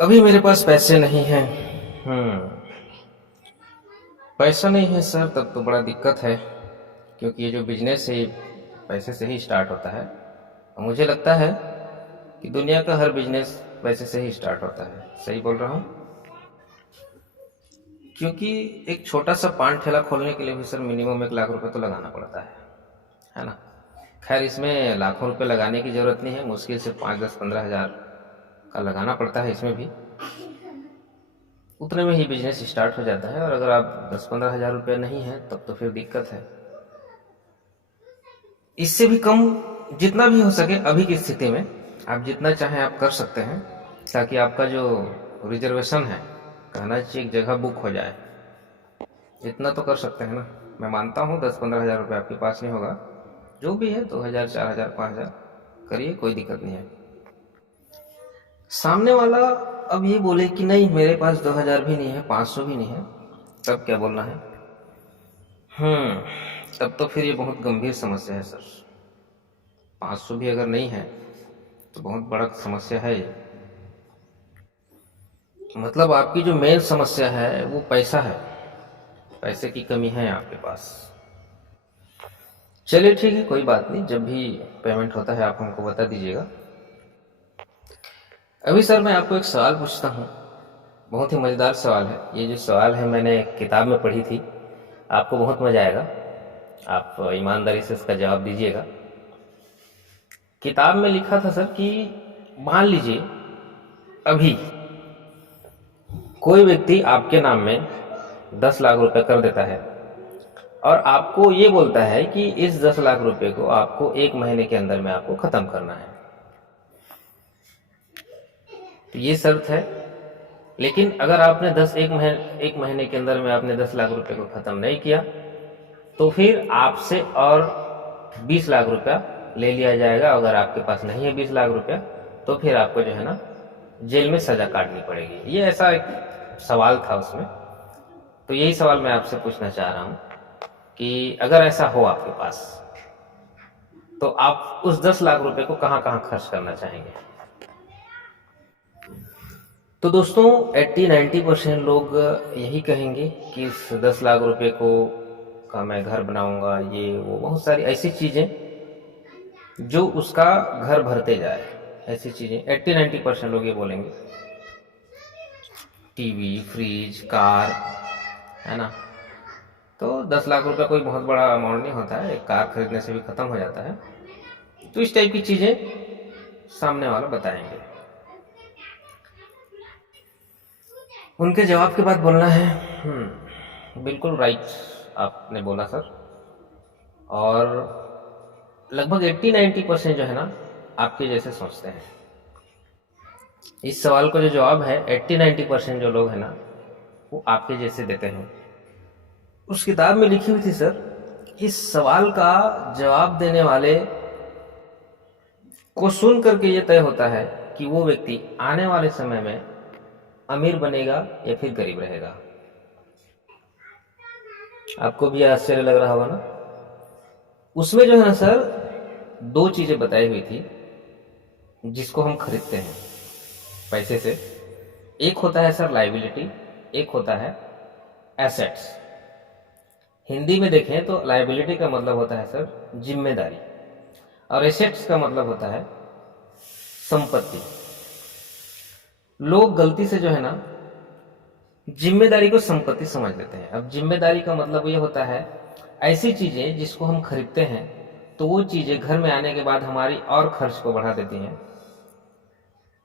अभी मेरे पास पैसे नहीं हैं। पैसा नहीं है सर, तब तो बड़ा दिक्कत है। क्योंकि ये जो बिजनेस है ये पैसे से ही स्टार्ट होता है। और मुझे लगता है कि दुनिया का हर बिजनेस पैसे से ही स्टार्ट होता है। सही बोल रहा हूँ? क्योंकि एक छोटा सा पान ठेला खोलने के लिए भी सर मिनिमम 1 लाख रुपए तो लगाना पड़ता है ना। खैर, इसमें लाखों रुपए लगाने की जरूरत नहीं है, मुश्किल से 5, 10, 15 हज़ार का लगाना पड़ता है इसमें भी। उतने में ही बिजनेस स्टार्ट हो जाता है। और अगर आप 10, 15 हज़ार रुपये नहीं हैं तब तो फिर दिक्कत है। इससे भी कम जितना भी हो सके अभी की स्थिति में आप जितना चाहें आप कर सकते हैं, ताकि आपका जो रिजर्वेशन है, कहना चाहिए एक जगह बुक हो जाए। इतना तो कर सकते हैं ना। मैं मानता हूँ 10, 15 हज़ार रुपये आपके पास नहीं होगा, जो भी है 2 हज़ार, 4 हज़ार, 5 हज़ार करिए, कोई दिक्कत नहीं है। सामने वाला अब ये बोले कि नहीं मेरे पास 2 हज़ार भी नहीं है, 500 भी नहीं है, तब क्या बोलना है? तब तो फिर ये बहुत गंभीर समस्या है सर। 500 भी अगर नहीं है तो बहुत बड़ा समस्या है ये। मतलब आपकी जो मेन समस्या है वो पैसा है। पैसे की कमी है आपके पास। चलिए ठीक है, कोई बात नहीं, जब भी पेमेंट होता है आप हमको बता दीजिएगा। अभी सर मैं आपको एक सवाल पूछता हूँ, बहुत ही मज़ेदार सवाल है। ये जो सवाल है मैंने एक किताब में पढ़ी थी, आपको बहुत मज़ा आएगा। आप ईमानदारी से इसका जवाब दीजिएगा। किताब में लिखा था सर कि मान लीजिए अभी कोई व्यक्ति आपके नाम में 10 लाख रुपए कर देता है और आपको ये बोलता है कि इस 10 लाख रुपए को आपको 1 महीने के अंदर में आपको खत्म करना है। तो ये शर्त है। लेकिन अगर आपने 1 महीने के अंदर में आपने 10 लाख रुपए को खत्म नहीं किया तो फिर आपसे और 20 लाख रुपया ले लिया जाएगा। अगर आपके पास नहीं है 20 लाख रुपया तो फिर आपको जो है ना जेल में सजा काटनी पड़ेगी। ये ऐसा एक सवाल था उसमें। तो यही सवाल मैं आपसे पूछना चाह रहा हूँ कि अगर ऐसा हो आपके पास तो आप उस 10 लाख रुपए को कहाँ कहाँ खर्च करना चाहेंगे? तो दोस्तों 80-90% लोग यही कहेंगे कि इस 10 लाख रुपए को का मैं घर बनाऊंगा, ये वो बहुत सारी ऐसी चीजें जो उसका घर भरते जाए। ऐसी चीजें 80-90% लोग ये बोलेंगे। टीवी, फ्रिज, कार, है ना। तो 10 लाख रुपया कोई बहुत बड़ा अमाउंट नहीं होता है, एक कार खरीदने से भी खत्म हो जाता है। तो इस टाइप की चीजें सामने वाला बताएंगे। उनके जवाब के बाद बोलना है बिल्कुल राइट आपने बोला सर। और लगभग 80-90% जो है ना आपके जैसे सोचते हैं। इस सवाल का जो जवाब है 80-90% जो लोग हैं ना वो आपके जैसे देते हैं। उस किताब में लिखी हुई थी सर, इस सवाल का जवाब देने वाले को सुन करके ये तय होता है कि वो व्यक्ति आने वाले समय में अमीर बनेगा या फिर गरीब रहेगा। आपको भी आश्चर्य लग रहा होगा ना। उसमें जो है ना सर 2 चीजें बताई हुई थी जिसको हम खरीदते हैं पैसे से। एक होता है सर लाइबिलिटी, एक होता है एसेट्स। हिंदी में देखें तो लाइबिलिटी का मतलब होता है सर जिम्मेदारी, और एसेट्स का मतलब होता है संपत्ति। लोग गलती से जो है ना जिम्मेदारी को संपत्ति समझ लेते हैं। अब जिम्मेदारी का मतलब ये होता है ऐसी चीजें जिसको हम खरीदते हैं तो वो चीजें घर में आने के बाद हमारी और खर्च को बढ़ा देती हैं।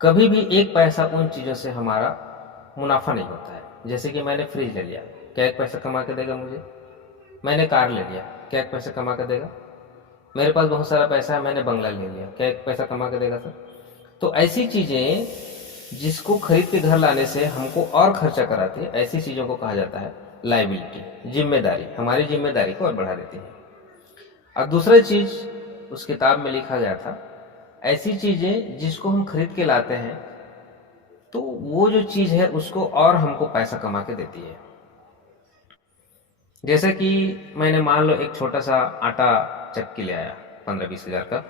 कभी भी एक पैसा उन चीजों से हमारा मुनाफा नहीं होता है। जैसे कि मैंने फ्रिज ले लिया, क्या 1 पैसा कमा के देगा मुझे? मैंने कार ले लिया, क्या 1 पैसा कमा के देगा? मेरे पास बहुत सारा पैसा है, मैंने बंगला ले लिया, क्या 1 पैसा कमा के देगा सर? तो ऐसी चीजें जिसको खरीद के घर लाने से हमको और खर्चा कराती है, ऐसी चीजों को कहा जाता है लाइबिलिटी, जिम्मेदारी। हमारी जिम्मेदारी को और बढ़ा देती है। और दूसरा चीज उस किताब में लिखा गया था, ऐसी चीजें जिसको हम खरीद के लाते हैं तो वो जो चीज है उसको और हमको पैसा कमा के देती है। जैसे कि मैंने मान लो एक छोटा सा आटा चक्की ले आया 15-20 हज़ार का।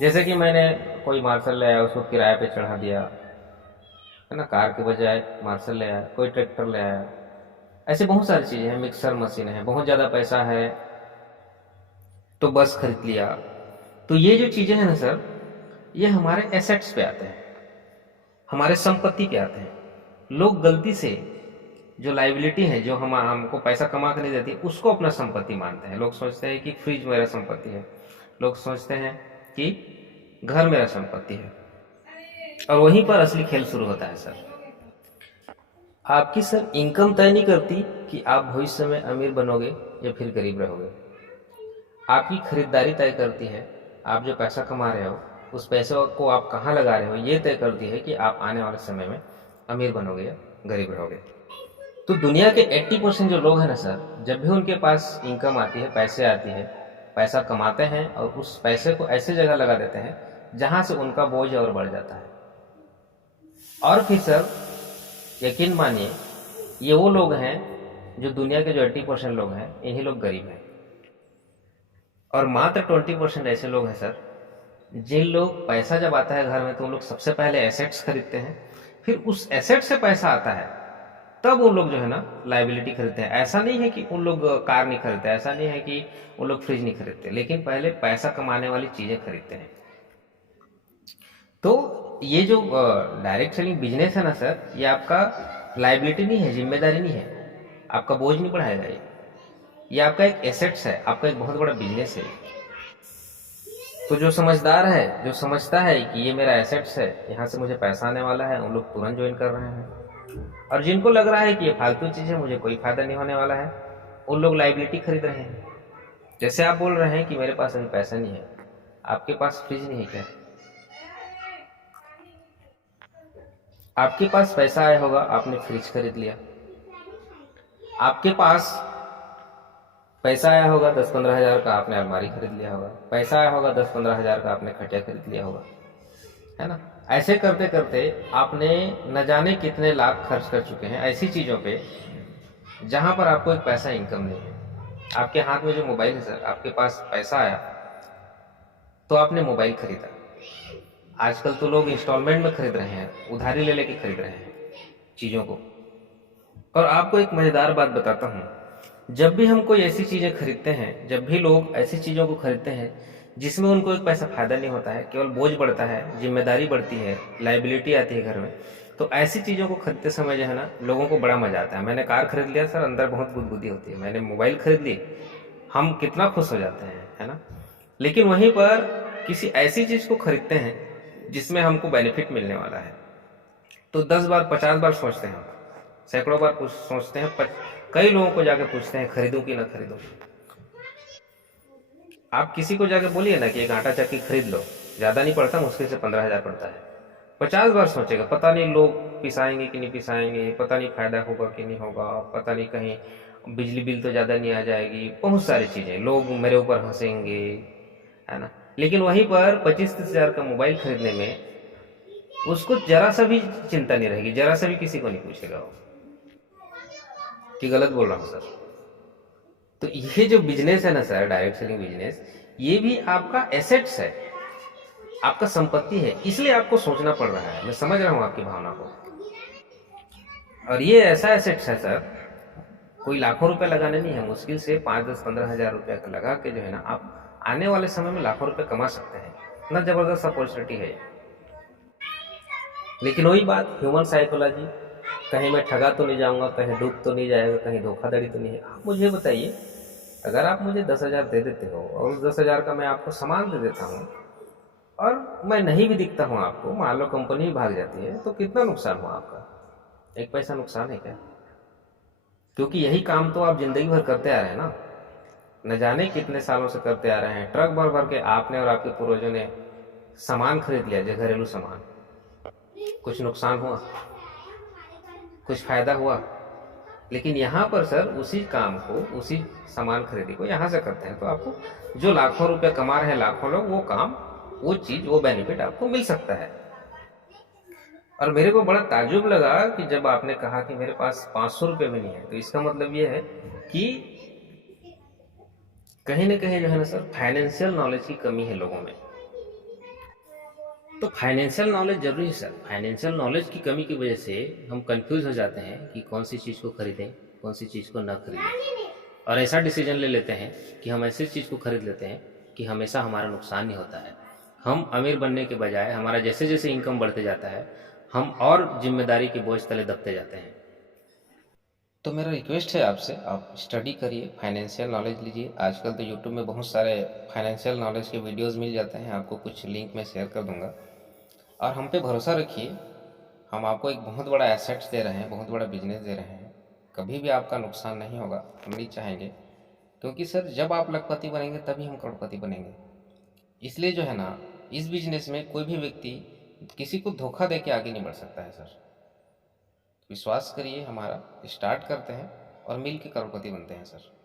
जैसे कि मैंने कोई मार्शल ले आया, उसको किराए पे चढ़ा दिया, है ना। कार के बजाय मार्शल ले आया, कोई ट्रैक्टर ले आया, ऐसे बहुत सारी चीज़ें हैं, मिक्सर मशीन है, बहुत ज़्यादा पैसा है तो बस खरीद लिया। तो ये जो चीज़ें हैं ना सर, ये हमारे एसेट्स पे आते हैं, हमारे संपत्ति पे आते हैं। लोग गलती से जो लाइबिलिटी है, जो हमको पैसा कमा कर नहीं देती, उसको अपना संपत्ति मानते हैं। लोग सोचते हैं कि फ्रिज मेरा संपत्ति है, लोग सोचते हैं कि घर मेरा संपत्ति है, और वहीं पर असली खेल शुरू होता है सर। आपकी सर इनकम तय नहीं करती कि आप भविष्य में अमीर बनोगे या फिर गरीब रहोगे। आपकी खरीदारी तय करती है, आप जो पैसा कमा रहे हो उस पैसे को आप कहाँ लगा रहे हो, ये तय करती है कि आप आने वाले समय में अमीर बनोगे या गरीब रहोगे। तो दुनिया के 80% जो लोग हैं ना सर, जब भी उनके पास इनकम आती है, पैसे आती है, पैसा कमाते हैं और उस पैसे को ऐसे जगह लगा देते हैं जहां से उनका बोझ और बढ़ जाता है। और फिर सर यकीन मानिए, ये वो लोग हैं जो दुनिया के जो 80% लोग हैं, इन्हीं लोग गरीब हैं। और मात्र 20% ऐसे लोग हैं सर, जिन लोग पैसा जब आता है घर में तो उन लोग सबसे पहले एसेट्स खरीदते हैं, फिर उस एसेट से पैसा आता है तब उन लोग जो है ना लाइबिलिटी खरीदते हैं। ऐसा नहीं है कि उन लोग कार नहीं खरीदते, ऐसा नहीं है कि उन लोग फ्रिज नहीं खरीदते, लेकिन पहले पैसा कमाने वाली चीजें खरीदते हैं। तो ये जो डायरेक्ट सेलिंग बिजनेस है ना सर, ये आपका लाइबिलिटी नहीं है, जिम्मेदारी नहीं है, आपका बोझ नहीं बढ़ाएगा। ये आपका एक एसेट्स है, आपका एक बहुत बड़ा बिजनेस है। तो जो समझदार है, जो समझता है कि ये मेरा एसेट्स है, यहाँ से मुझे पैसा आने वाला है, उन लोग तुरंत ज्वाइन कर रहे हैं। और जिनको लग रहा है कि ये फालतू चीज है, मुझे कोई फायदा नहीं होने वाला है, उन लोग लाइबिलिटी खरीद रहे हैं। जैसे आप बोल रहे हैं कि मेरे पास अभी पैसा नहीं है, आपके पास फ्रिज नहीं है क्या? आपके पास पैसा आया होगा, आपने फ्रिज खरीद लिया। आपके पास पैसा आया होगा 10-15 हज़ार का, आपने अलमारी खरीद लिया होगा। पैसा आया होगा 10-15 हज़ार का, आपने खटिया खरीद लिया होगा, है ना। ऐसे करते करते आपने न जाने कितने लाख खर्च कर चुके हैं ऐसी चीजों पे जहां पर आपको एक पैसा इनकम नहीं है। आपके हाथ में जो मोबाइल है सर, आपके पास पैसा आया तो आपने मोबाइल खरीदा। आजकल तो लोग इंस्टॉलमेंट में खरीद रहे हैं, उधारी ले लेके खरीद रहे हैं चीजों को। और आपको एक मजेदार बात बताता हूं, जब भी हम कोई ऐसी चीजें खरीदते हैं, जब भी लोग ऐसी चीजों को खरीदते हैं जिसमें उनको एक पैसा फायदा नहीं होता है, केवल बोझ बढ़ता है, जिम्मेदारी बढ़ती है, लाइबिलिटी आती है घर में, तो ऐसी चीजों को खरीदते समय जो है ना, लोगों को बड़ा मजा आता है। मैंने कार खरीद लिया सर, अंदर बहुत गुदगुदी होती है। मैंने मोबाइल खरीद ली, हम कितना खुश हो जाते हैं, है ना। लेकिन वहीं पर किसी ऐसी चीज को खरीदते हैं जिसमें हमको बेनिफिट मिलने वाला है, तो 10 बार 50 बार सोचते हैं, सैकड़ों बार कुछ सोचते हैं, कई लोगों को जाकर पूछते हैं खरीदूं कि ना खरीदूं। आप किसी को जाकर बोलिए ना कि एक आटा चक्की खरीद लो, ज्यादा नहीं पड़ता, मुश्किल से 15 हज़ार पड़ता है, 50 बार सोचेगा, पता नहीं लोग पिसाएंगे कि नहीं पिसाएंगे, पता नहीं फायदा होगा कि नहीं होगा, पता नहीं कहीं बिजली बिल तो ज्यादा नहीं आ जाएगी, बहुत सारी चीजें, लोग मेरे ऊपर हंसेंगे, है ना। लेकिन वहीं पर 25-30 हज़ार का मोबाइल खरीदने में उसको जरा सा भी चिंता नहीं रहेगी, जरा सा भी किसी को नहीं पूछेगा वो कि गलत बोल रहा हूं सर। तो ये जो बिजनेस है ना सर, डायरेक्ट सेलिंग बिजनेस, ये भी आपका एसेट्स है, आपका संपत्ति है, इसलिए आपको सोचना पड़ रहा है। मैं समझ रहा हूं आपकी भावना को। और ये ऐसा एसेट्स है सर, कोई लाखों रुपए लगाने नहीं है, मुश्किल से 5-10-15 हज़ार रुपया का लगा के जो है ना, आप आने वाले समय में लाखों रुपए कमा सकते हैं। इतना जबरदस्त अपॉर्चुनिटी है। लेकिन वही बात, ह्यूमन साइकोलॉजी, कहीं मैं ठगा तो नहीं जाऊंगा, कहीं डूब तो नहीं जाएगा, कहीं धोखाधड़ी तो नहीं है। आप मुझे बताइए, अगर आप मुझे 10 हज़ार दे देते हो और उस 10 हज़ार का मैं आपको सामान दे देता हूँ और मैं नहीं भी दिखता हूँ आपको, मान लो कंपनी भी भाग जाती है, तो कितना नुकसान हुआ आपका? एक पैसा नुकसान है क्या? क्योंकि यही काम तो आप जिंदगी भर करते आ रहे हैं ना, न जाने कितने सालों से करते आ रहे हैं। ट्रक भर भर के आपने और आपके पूर्वजों ने सामान खरीद लिया, जो घरेलू सामान। कुछ नुकसान हुआ, कुछ फायदा हुआ? लेकिन यहाँ पर सर उसी काम को, उसी सामान खरीदी को यहाँ से करते हैं, तो आपको जो लाखों रुपए कमा रहे हैं लाखों लोग, वो काम, वो चीज, वो बेनिफिट आपको मिल सकता है। और मेरे को बड़ा ताज्जुब लगा कि जब आपने कहा कि मेरे पास 500 रुपये भी नहीं है, तो इसका मतलब ये है कि कहीं ना कहीं जो है ना सर, फाइनेंशियल नॉलेज की कमी है लोगों में। तो फाइनेंशियल नॉलेज जरूरी है सर। फाइनेंशियल नॉलेज की कमी की वजह से हम कंफ्यूज हो जाते हैं कि कौन सी चीज़ को खरीदें, कौन सी चीज़ को ना खरीदें, और ऐसा डिसीजन ले लेते हैं कि हम ऐसी चीज़ को खरीद लेते हैं कि हमेशा हमारा नुकसान ही होता है। हम अमीर बनने के बजाय हमारा जैसे जैसे इनकम बढ़ते जाता है, हम और जिम्मेदारी के बोझ तले दबते जाते हैं। तो मेरा रिक्वेस्ट है आपसे, आप स्टडी करिए, फाइनेंशियल नॉलेज लीजिए। आजकल तो यूट्यूब में बहुत सारे फाइनेंशियल नॉलेज के वीडियोस मिल जाते हैं, आपको कुछ लिंक मैं शेयर कर दूंगा। और हम पे भरोसा रखिए, हम आपको एक बहुत बड़ा एसेट्स दे रहे हैं, बहुत बड़ा बिजनेस दे रहे हैं। कभी भी आपका नुकसान नहीं होगा, हम नहीं चाहेंगे। क्योंकि सर जब आप लखपति बनेंगे तभी हम करोड़पति बनेंगे। इसलिए जो है ना, इस बिजनेस में कोई भी व्यक्ति किसी को धोखा दे के आगे नहीं बढ़ सकता है सर। विश्वास करिए हमारा, स्टार्ट करते हैं और मिल के करोड़पति बनते हैं सर।